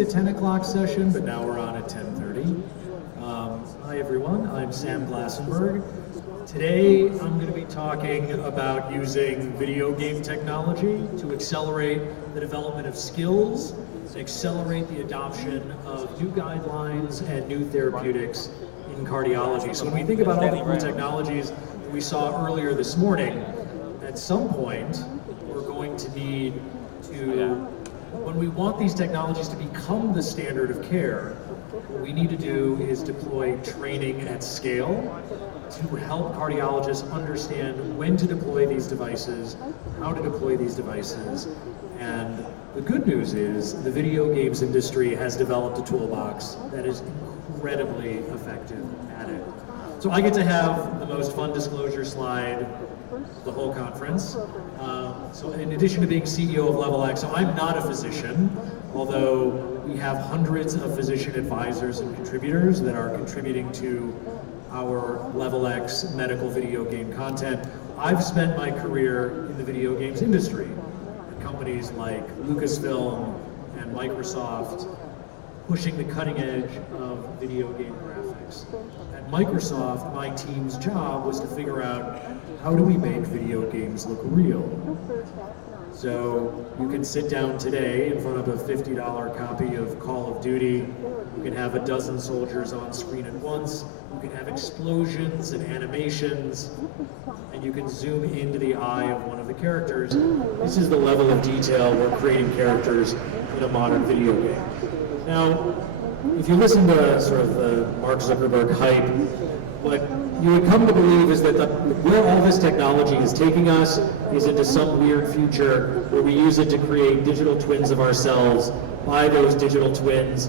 the 10 o'clock session, but now we're on at 10:30. Hi everyone, I'm Sam Glassenberg. Today I'm going to be talking about using video game technology to accelerate the development of skills, accelerate the adoption of new guidelines and new therapeutics in cardiology. So when we think about all the new technologies that we saw earlier this morning, at some point we're going to need to, when we want these technologies to become the standard of care, what we need to do is deploy training at scale to help cardiologists understand when to deploy these devices, how to deploy these devices, and the good news is the video games industry has developed a toolbox that is incredibly effective at it. So I get to have the most fun disclosure slide of the whole conference. So in addition to being CEO of LevelEx, so I'm not a physician, although we have hundreds of physician advisors and contributors that are contributing to our LevelEx medical video game content. I've spent my career in the video games industry at companies like Lucasfilm and Microsoft, pushing the cutting edge of video game graphics. At Microsoft, my team's job was to figure out how do we make video games look real. So you can sit down today in front of a $50 copy of Call of Duty, you can have a dozen soldiers on screen at once, you can have explosions and animations, and you can zoom into the eye of one of the characters. This is the level of detail we're creating characters in a modern video game. Now, if you listen to sort of the Mark Zuckerberg hype, what you would come to believe is that where all this technology is taking us is into some weird future where we use it to create digital twins of ourselves, buy those digital twins,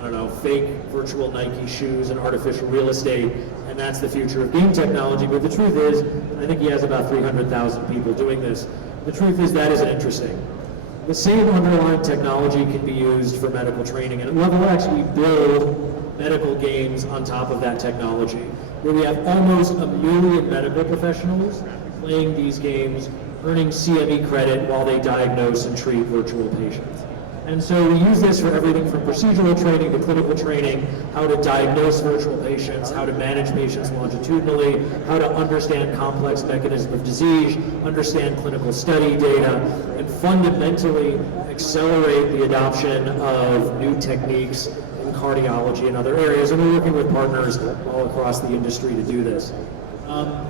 I don't know, fake virtual Nike shoes and artificial real estate, and that's the future of game technology. But the truth is, I think he has about 300,000 people doing this, the truth is that isn't interesting. The same underlying technology can be used for medical training, and at LevelEx we build medical games on top of that technology, where we have almost 1 million medical professionals playing these games, earning CME credit while they diagnose and treat virtual patients. And so we use this for everything from procedural training to clinical training, how to diagnose virtual patients, how to manage patients longitudinally, how to understand complex mechanisms of disease, understand clinical study data, and fundamentally accelerate the adoption of new techniques in cardiology and other areas. And we're working with partners all across the industry to do this. I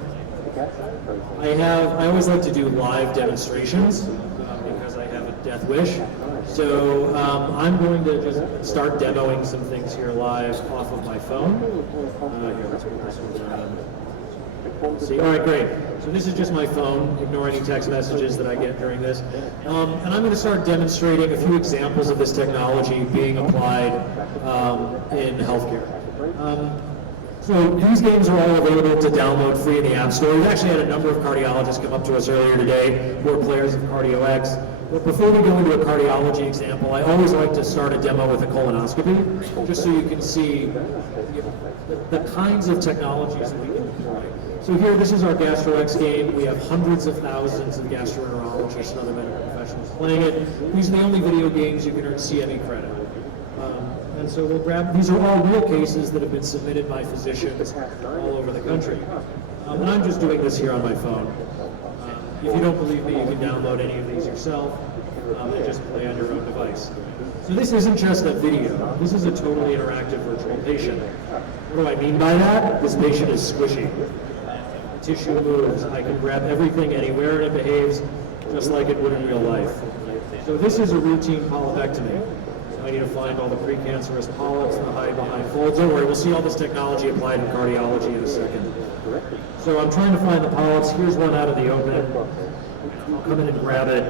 always like to do live demonstrations because I have a death wish. So I'm going to just start demoing some things here live off of my phone. Here, let's put this one down. See, all right, great. So this is just my phone. Ignore any text messages that I get during this. And I'm going to start demonstrating a few examples of this technology being applied in healthcare. So these games are all available to download free in the App Store. We've actually had a number of cardiologists come up to us earlier today who are players of CardioX. But before we go into a cardiology example, I always like to start a demo with a colonoscopy, just so you can see the kinds of technologies that we can deploy. So here, this is our GastroX game. We have hundreds of thousands of gastroenterologists and other medical professionals playing it. These are the only video games you can earn CME credit. And so we'll grab, these are all real cases that have been submitted by physicians all over the country. And I'm just doing this here on my phone. If you don't believe me, you can download any of these yourself and just play on your own device. So this isn't just a video. This is a totally interactive virtual patient. What do I mean by that? This patient is squishy. The tissue moves. I can grab everything anywhere and it behaves just like it would in real life. So this is a routine polypectomy. I need to find all the precancerous polyps and the hide behind folds. Don't worry, we'll see all this technology applied in cardiology in a second. So I'm trying to find the polyps. Here's one out of the open. I'll come in and grab it.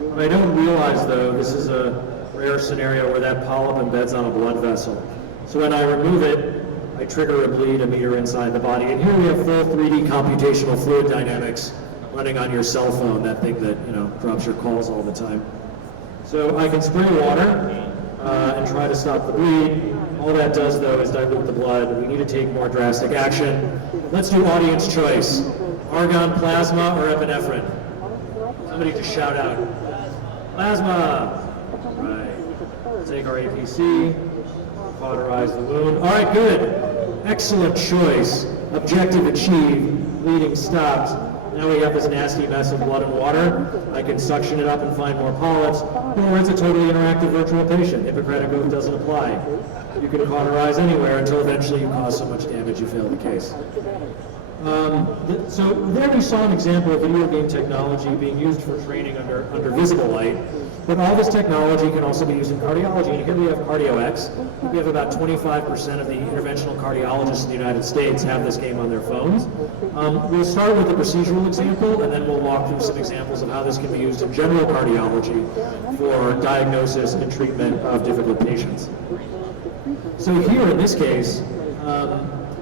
What I don't realize, though, this is a rare scenario where that polyp embeds on a blood vessel. So when I remove it, I trigger a bleed emitter inside the body. And here we have full 3D computational fluid dynamics running on your cell phone, that thing that, you know, drops your calls all the time. So I can spray water and try to stop the bleed. All that does, though, is dilute the blood. We need to take more drastic action. Let's do audience choice. Argon plasma or epinephrine? Somebody just shout out. Plasma! Right. take our APC, cauterize the wound. All right, good. Excellent choice. Objective achieved, bleeding stopped. Now we have this nasty mess of blood and water. I can suction it up and find more polyps, or it's a totally interactive virtual patient. Hippocratic oath doesn't apply. You can cauterize anywhere until eventually you cause so much damage you fail the case. So there we saw an example of video game technology being used for training under visible light, but all this technology can also be used in cardiology. And here we have CardioX. We have about 25% of the interventional cardiologists in the United States have this game on their phones. We'll start with a procedural example, and then we'll walk through some examples of how this can be used in general cardiology for diagnosis and treatment of difficult patients. So here in this case,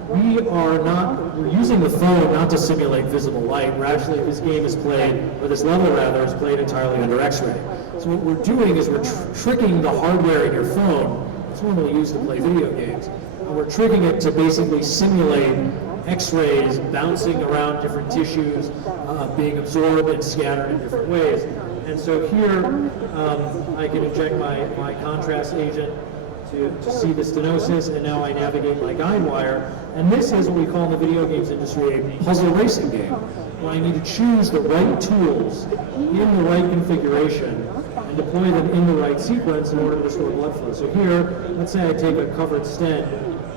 we're using the phone not to simulate visible light. This game is played, or this level rather, is played entirely under X-ray. So what we're doing is we're tricking the hardware in your phone. It's normally used to play video games. And we're tricking it to basically simulate X-rays bouncing around different tissues, being absorbed and scattered in different ways. And so here, I can inject my contrast agent to see the stenosis, and now I navigate my guide wire. And this is what we call in the video games industry a puzzle racing game, where I need to choose the right tools in the right configuration and deploy them in the right sequence in order to restore blood flow. So here, let's say I take a covered stent,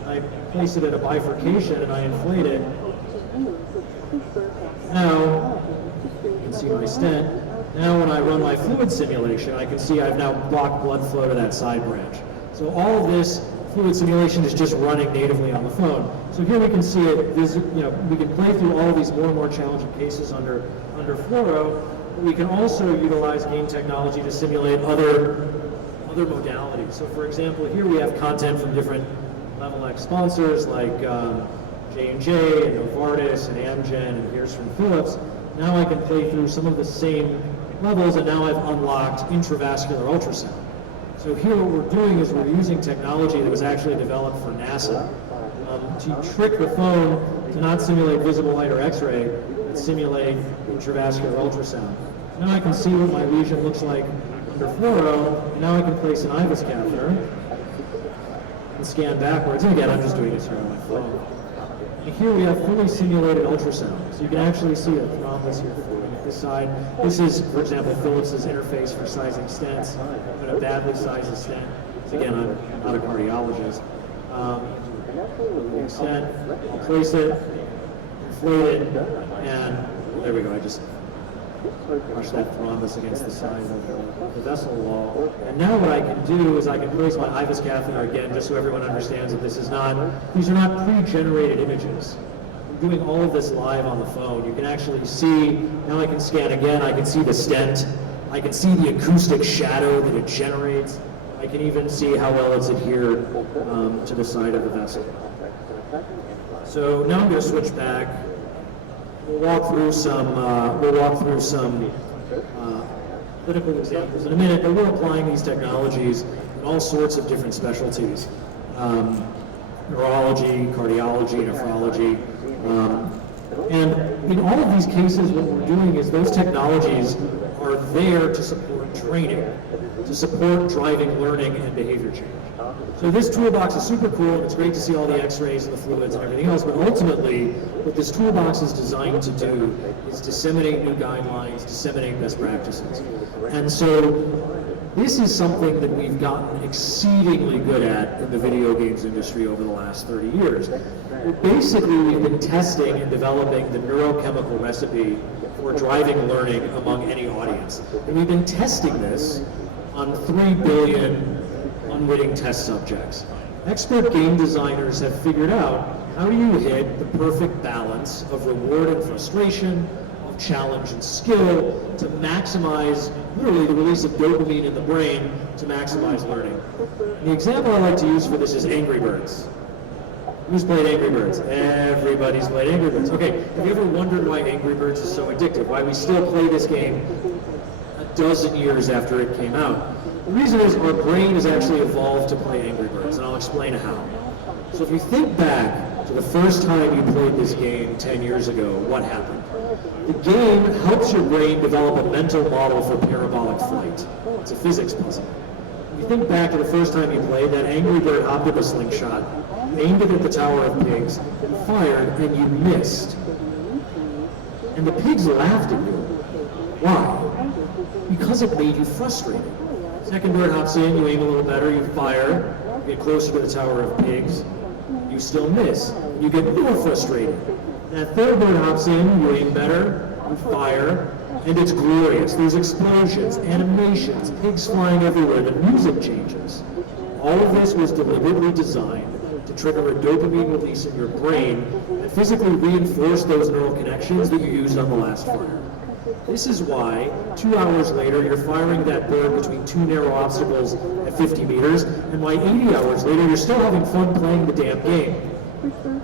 I place it at a bifurcation and I inflate it. Now, you can see my stent. Now when I run my fluid simulation, I can see I've now blocked blood flow to that side branch. So all of this fluid simulation is just running natively on the phone. So here we can see it, we can play through all of these more and more challenging cases under fluoro. We can also utilize game technology to simulate other modalities. So for example, here we have content from different LevelEx sponsors like J&J and Novartis and Amgen, and here's from Philips. Now I can play through some of the same levels, and now I've unlocked intravascular ultrasound. So here what we're doing is we're using technology that was actually developed for NASA to trick the phone to not simulate visible light or X-ray, but simulate intravascular ultrasound. Now I can see what my lesion looks like under fluoro, and now I can place an IVUS catheter and scan backwards. And again, I'm just doing this here on my phone. And here we have fully simulated ultrasound. So you can actually see a thrombus here forming at this side. This is, for example, Philips's interface for sizing stents, but a badly sized stent. So again, I'm not a cardiologist. Stent, I'll place it, inflate it, and there we go. I just push that thrombus against the side of the vessel wall. And now what I can do is I can place my IVUS catheter again, just so everyone understands that these are not pre-generated images. I'm doing all of this live on the phone. You can actually see, now I can scan again, I can see the stent, I can see the acoustic shadow that it generates. I can even see how well it's adhered to the side of the vessel. So now I'm going to switch back. We'll walk through some clinical examples in a minute, but we're applying these technologies in all sorts of different specialties. Neurology, cardiology, nephrology. And in all of these cases, what we're doing is those technologies are there to support training, to support driving learning and behavior change. So this toolbox is super cool, and it's great to see all the x-rays and the fluids and everything else, but ultimately, what this toolbox is designed to do is disseminate new guidelines, disseminate best practices. And so this is something that we've gotten exceedingly good at in the video games industry over the last 30 years. Basically, we've been testing and developing the neurochemical recipe for driving learning among any audience. And we've been testing this on 3 billion unwitting test subjects. Expert game designers have figured out how do you hit the perfect balance of reward and frustration, of challenge and skill, to maximize literally the release of dopamine in the brain to maximize learning. And the example I like to use for this is Angry Birds. Who's played Angry Birds? Everybody's played Angry Birds. Okay, have you ever wondered why Angry Birds is so addictive? Why we still play this game a dozen years after it came out? The reason is our brain has actually evolved to play Angry Birds, and I'll explain how. So if you think back to the first time you played this game 10 years ago, what happened? The game helps your brain develop a mental model for parabolic flight. It's a physics puzzle. You think back to the first time you played, that Angry Bird hopped with a slingshot, aimed it at the Tower of Pigs, you fired, and you missed. And the pigs laughed at you. Why? Because it made you frustrated. Second bird hops in, you aim a little better, you fire, you get closer to the Tower of Pigs, you still miss, you get more frustrated. That third bird hops in, you aim better, you fire, and it's glorious. There's explosions, animations, pigs flying everywhere, the music changes. All of this was deliberately designed to trigger a dopamine release in your brain and physically reinforce those neural connections that you used on the last fire. This is why 2 hours later you're firing that bird between two narrow obstacles at 50 meters, and why 80 hours later you're still having fun playing the damn game.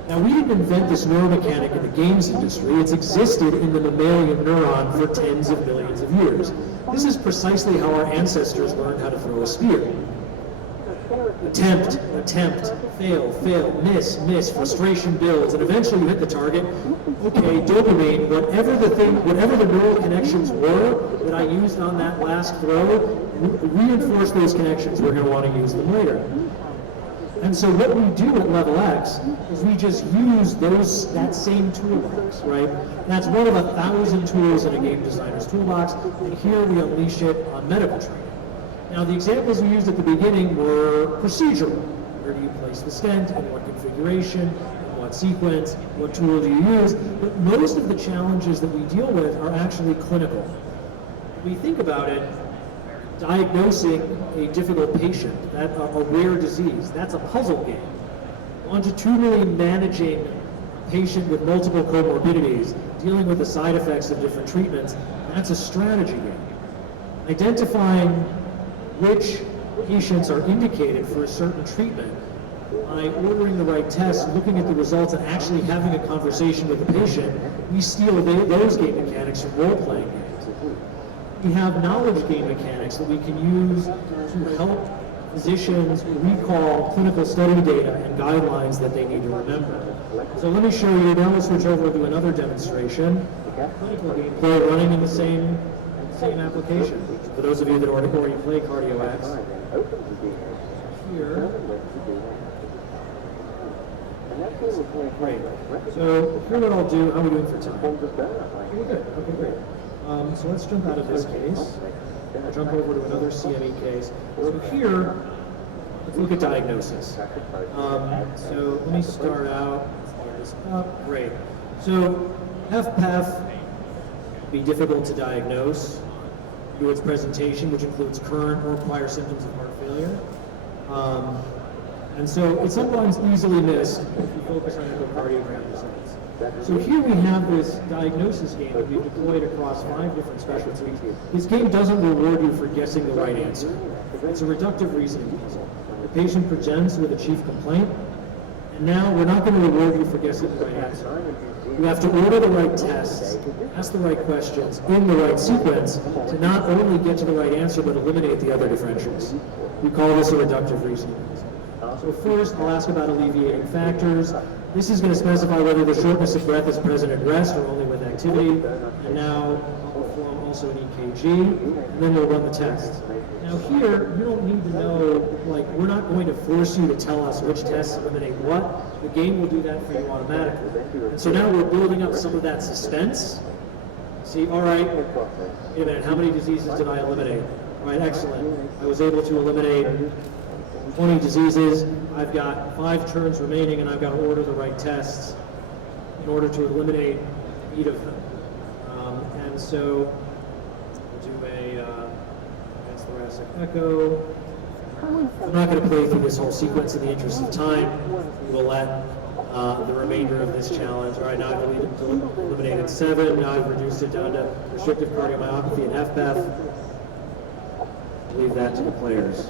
Now, we didn't invent this neuromechanic in the games industry. It's existed in the mammalian neuron for tens of millions of years. This is precisely how our ancestors learned how to throw a spear. Attempt, attempt, fail, fail, miss, miss, frustration builds, and eventually you hit the target. Okay, dopamine, whatever the neural connections were that I used on that last throw, reinforce those connections. We're going to want to use them later. And so what we do at LevelEx is we just use that same toolbox, right? That's one of 1,000 tools in a game designer's toolbox, and here we unleash it on medical training. Now, the examples we used at the beginning were procedural. Where do you place the stent, in what configuration, in what sequence, what tool do you use? But most of the challenges that we deal with are actually clinical. When we think about it, diagnosing a difficult patient, a rare disease, that's a puzzle game. Longitudinally managing a patient with multiple comorbidities, dealing with the side effects of different treatments, that's a strategy game. Identifying which patients are indicated for a certain treatment by ordering the right tests, looking at the results, and actually having a conversation with the patient, we steal those game mechanics from role-playing games. We have knowledge game mechanics that we can use to help physicians recall clinical study data and guidelines that they need to remember. So let me show you, now we'll switch over to another demonstration. Clinical gameplay running in the same application. For those of you that already play CardioX, here. Great. So here what I'll do, how are we doing for time? We're good, okay, great. So let's jump out of this case. I'll jump over to another CME case. So here, let's look at diagnosis. So let me start out, start this up, great. So HFpEF would be difficult to diagnose through its presentation, which includes current or prior symptoms of heart failure. And so it's sometimes easily missed if you focus on echocardiogram results. So here we have this diagnosis game that we've deployed across 5 different specialties. This game doesn't reward you for guessing the right answer. It's a reductive reasoning puzzle. The patient presents with a chief complaint, and now we're not going to reward you for guessing the right answer. You have to order the right tests, ask the right questions, in the right sequence, to not only get to the right answer, but eliminate the other differentials. We call this a reductive reasoning puzzle. So first, I'll ask about alleviating factors. This is going to specify whether the shortness of breath is present at rest or only with activity. And now I'll perform also an EKG, and then we'll run the tests. Now here, you don't need to know, like, we're not going to force you to tell us which tests eliminate what. The game will do that for you automatically. And so now we're building up some of that suspense. See, all right, wait a minute, how many diseases did I eliminate? All right, excellent. I was able to eliminate 20 diseases. I've got 5 turns remaining, and I've got to order the right tests in order to eliminate 8 of them. And so we'll do a thoracic echo. I'm not going to play through this whole sequence in the interest of time. We'll let the remainder of this challenge. All right, now I've eliminated 7. Now I've reduced it down to restrictive cardiomyopathy and HFpEF. Leave that to the players.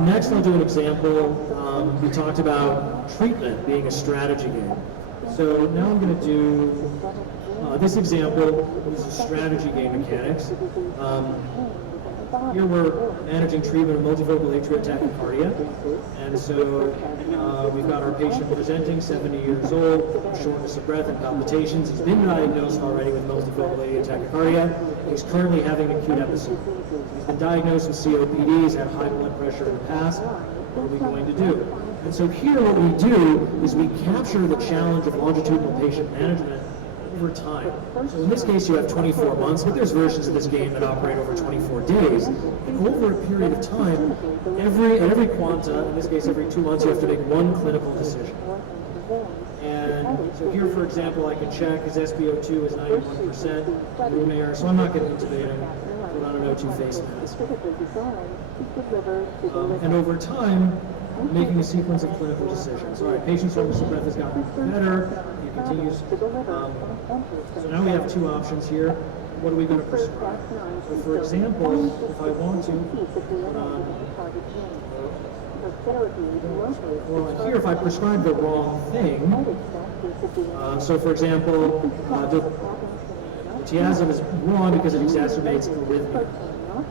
Next, I'll do an example. We talked about treatment being a strategy game. So now I'm going to do this example uses strategy game mechanics. Here we're managing treatment of multifocal atrial tachycardia. And so we've got our patient presenting, 70 years old, shortness of breath and palpitations. He's been diagnosed already with multifocal atrial tachycardia. He's currently having an acute episode. He's been diagnosed with COPD, he's had high blood pressure in the past. What are we going to do? And so here what we do is we capture the challenge of longitudinal patient management over time. So in this case you have 24 months, but there's versions of this game that operate over 24 days. And over a period of time, at every quanta, in this case every 2 months, you have to make one clinical decision. And so here, for example, I can check his SpO2 is 91%, room air, so I'm not going to intubate him, put on an O2 face mask. And over time, making a sequence of clinical decisions. All right, patient's shortness of breath has gotten better. He continues. So now we have two options here. What are we going to prescribe? So for example, if I want to put on, well, here if I prescribe the wrong thing, so for example, the diazepam is wrong because it exacerbates arrhythmia.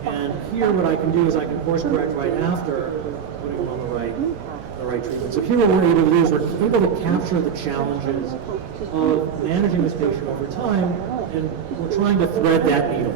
And here what I can do is I can course correct right after putting him on the right treatment. So here what we're able to do is we're able to capture the challenges of managing this patient over time, and we're trying to thread that needle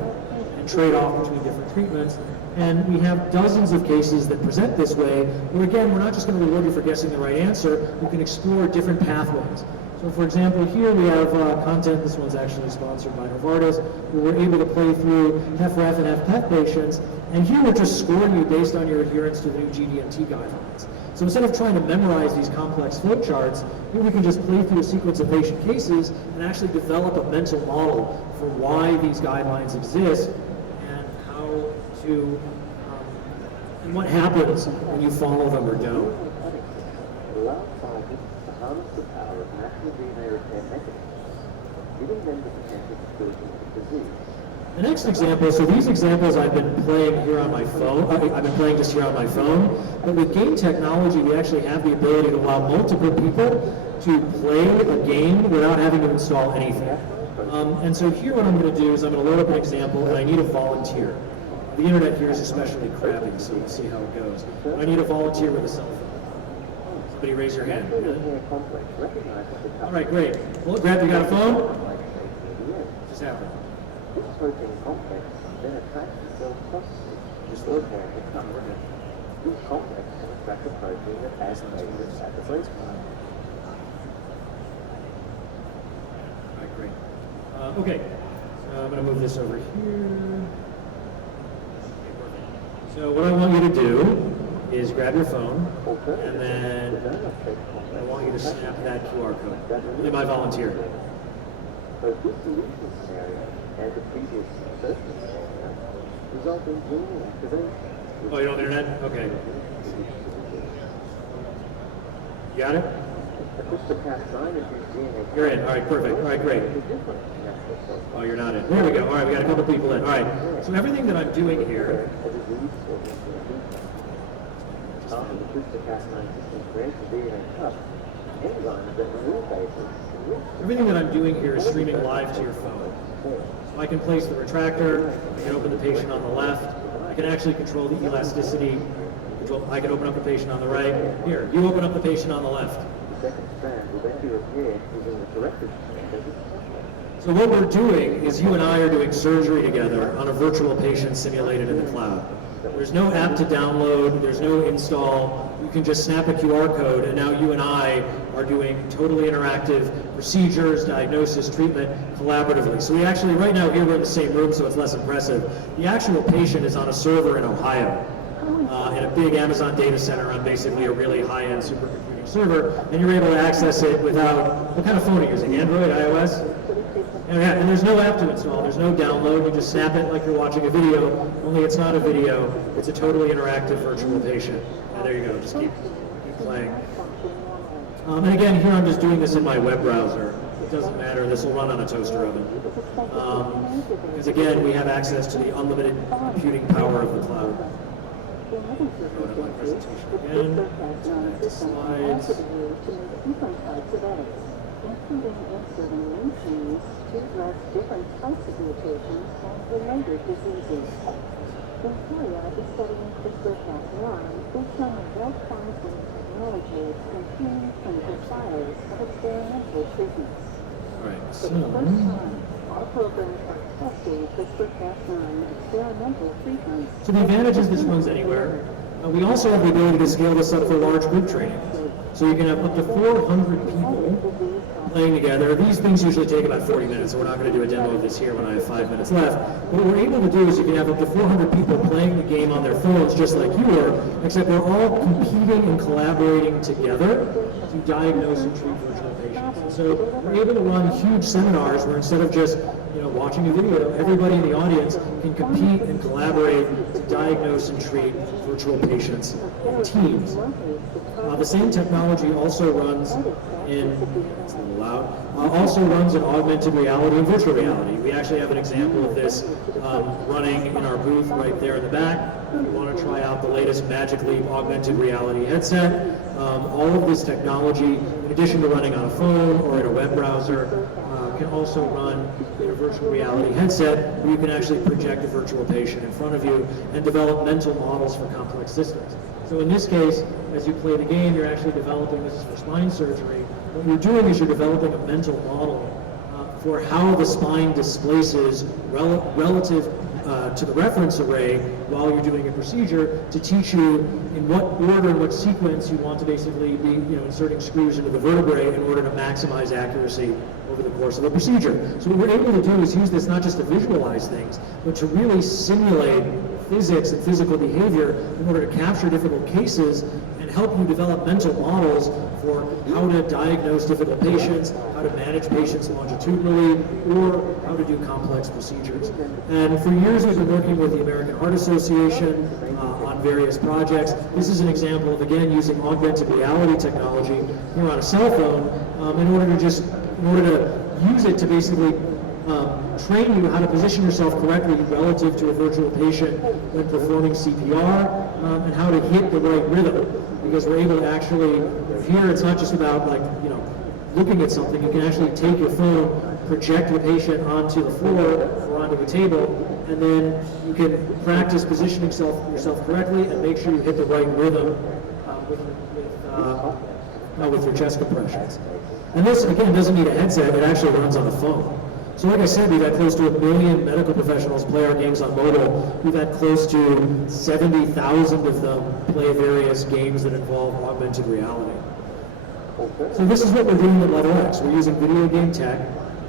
and trade off between different treatments. And we have dozens of cases that present this way, where again, we're not just going to reward you for guessing the right answer, you can explore different pathways. So for example, here we have content, this one's actually sponsored by Novartis, where we're able to play through HFrEF and HFpEF patients, and here we're just scoring you based on your adherence to the new GDMT guidelines. So instead of trying to memorize these complex flowcharts, here we can just play through a sequence of patient cases and actually develop a mental model for why these guidelines exist and how to, and what happens when you follow them or don't. The next example, so these examples I've been playing here on my phone, I've been playing just here on my phone, but with game technology we actually have the ability to allow multiple people to play a game without having to install anything. And so here what I'm going to do is I'm going to load up an example, and I need a volunteer. The internet here is especially crappy, so we'll see how it goes. I need a volunteer with a cell phone. Somebody raise your hand. All right, great. Well, Grab, you got a phone? What just happened? This protein complex then attracts the cell processes which will have become rigid. This complex can attract a protein that has negative at the place point. All right, great. Okay, so I'm going to move this over here. So what I want you to do is grab your phone, and then I want you to snap that QR code. Be my volunteer. So this solution scenario and the previous surface scenario result in gene activation. Oh, you don't have internet? Okay. You got it? You're in. All right, perfect. All right, great. Oh, you're not in. There we go. All right, we got a couple people in. All right. So everything that I'm doing here. Everything that I'm doing here is streaming live to your phone. So I can place the retractor, I can open the patient on the left, I can actually control the elasticity, I can open up the patient on the right. Here, you open up the patient on the left. So what we're doing is you and I are doing surgery together on a virtual patient simulated in the cloud. There's no app to download, there's no install. You can just snap a QR code, and now you and I are doing totally interactive procedures, diagnosis, treatment, collaboratively. So we actually, right now here we're in the same room, so it's less impressive. The actual patient is on a server in Ohio, in a big Amazon data center on basically a really high-end supercomputing server, and you're able to access it without, what kind of phone are you using, Android, iOS? And there's no app to install, there's no download, you just snap it like you're watching a video, only it's not a video, it's a totally interactive virtual patient. And there you go, just keep playing. And again, here I'm just doing this in my web browser. It doesn't matter, this will run on a toaster oven. Because again, we have access to the unlimited computing power of the cloud. Go to my presentation again, back to slides. Including inserting new genes to address different types of mutations and related diseases. Victoria is studying CRISPR-Cas9 based on the well-promising technology containing clinical trials of experimental treatments. All right, For so the first time, our programs are testing CRISPR-Cas9 experimental treatments. So the advantage is this runs anywhere. We also have the ability to scale this up for large group training. So you can have up to 400 people playing together. These things usually take about 40 minutes, so we're not going to do a demo of this here when I have 5 minutes left. But what we're able to do is you can have up to 400 people playing the game on their phones just like you were, except we're all competing and collaborating together to diagnose and treat virtual patients. And so we're able to run huge seminars where instead of just watching a video, everybody in the audience can compete and collaborate to diagnose and treat virtual patients in teams. The same technology also runs in, it's a little loud, also runs in augmented reality and virtual reality. We actually have an example of this running in our booth right there in the back. If you want to try out the latest Magic Leap augmented reality headset, all of this technology, in addition to running on a phone or in a web browser, can also run in a virtual reality headset where you can actually project a virtual patient in front of you and develop mental models for complex systems. So in this case, as you play the game, you're actually developing, this is for spine surgery, what you're doing is you're developing a mental model for how the spine displaces relative to the reference array while you're doing a procedure to teach you in what order and what sequence you want to basically be inserting screws into the vertebrae in order to maximize accuracy over the course of the procedure. So what we're able to do is use this not just to visualize things, but to really simulate physics and physical behavior in order to capture difficult cases and help you develop mental models for how to diagnose difficult patients, how to manage patients longitudinally, or how to do complex procedures. And for years we've been working with the American Heart Association on various projects. This is an example of, again, using augmented reality technology here on a cell phone in order to use it to basically train you how to position yourself correctly relative to a virtual patient when performing CPR and how to hit the right rhythm. Because we're able to actually, here it's not just about looking at something, you can actually take your phone, project the patient onto the floor or onto a table, and then you can practice positioning yourself correctly and make sure you hit the right rhythm with your chest compressions. And this, again, doesn't need a headset, it actually runs on the phone. So like I said, we've had close to 1 million medical professionals play our games on mobile. We've had close to 70,000 of them play various games that involve augmented reality. So this is what we're doing at LevelEx. We're using video game tech,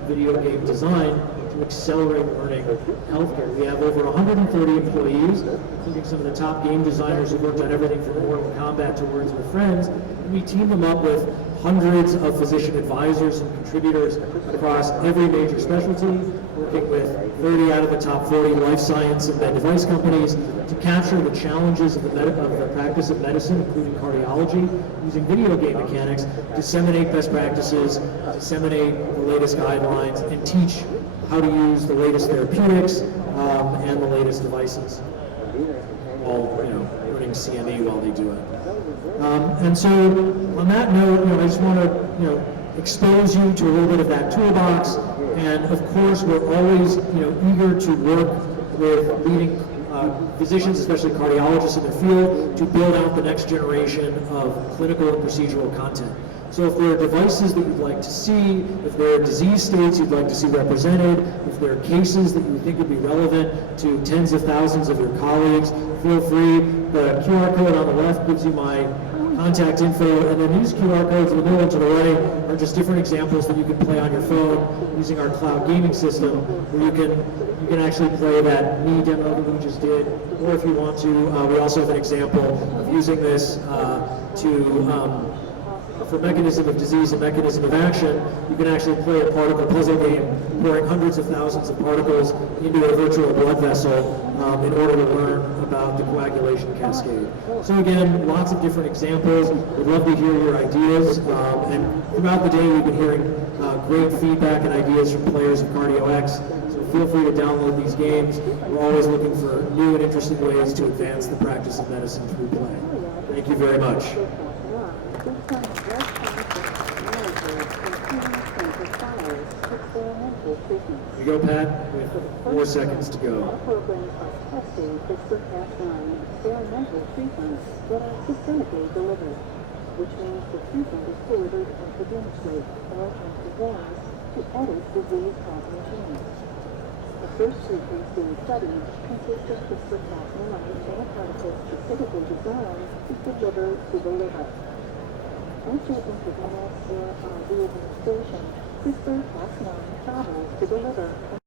video game design to accelerate learning in healthcare. We have over 130 employees, including some of the top game designers who worked on everything from Mortal Kombat to Words with Friends. And we team them up with hundreds of physician advisors and contributors across every major specialty, working with 30 out of the top 40 life science and med device companies to capture the challenges of the practice of medicine, including cardiology, using video game mechanics, disseminate best practices, disseminate the latest guidelines, and teach how to use the latest therapeutics and the latest devices, all learning CME while they do it. And so, on that note, I just want to, expose you to a little bit of that toolbox. And of course, we're always, eager to work with leading physicians, especially cardiologists in their field, to build out the next generation of clinical and procedural content. So if there are devices that you'd like to see, if there are disease states you'd like to see represented, if there are cases that you think would be relevant to tens of thousands of your colleagues, feel free. The QR code on the left gives you my contact info, and then these QR codes in the middle and to the right are just different examples that you can play on your phone using our cloud gaming system, where you can actually play that mini demo that we just did, or if you want to, we also have an example of using this for mechanism of disease and mechanism of action. You can actually play a particle puzzle game, pouring hundreds of thousands of particles into a virtual blood vessel in order to learn about the coagulation cascade. So again, lots of different examples. We'd love to hear your ideas. And throughout the day, we've been hearing great feedback and ideas from players of CardioX. So feel free to download these games. We're always looking for new and interesting ways to advance the practice of medicine through play. Thank you very much. Based on the well-promising technology containing clinical trials of experimental treatments. treatment. You go, Pat. We have 4 seconds to go. All programs are testing CRISPR-Cas9 experimental treatments that are systemically delivered, which means the treatment is delivered intravenously or intravenous to edit disease-causing genes. The first treatments being studied consist of CRISPR-Cas9 nanoparticles specifically designed to deliver to the liver. After intravenous or IV administration, CRISPR-Cas9 travels to the liver and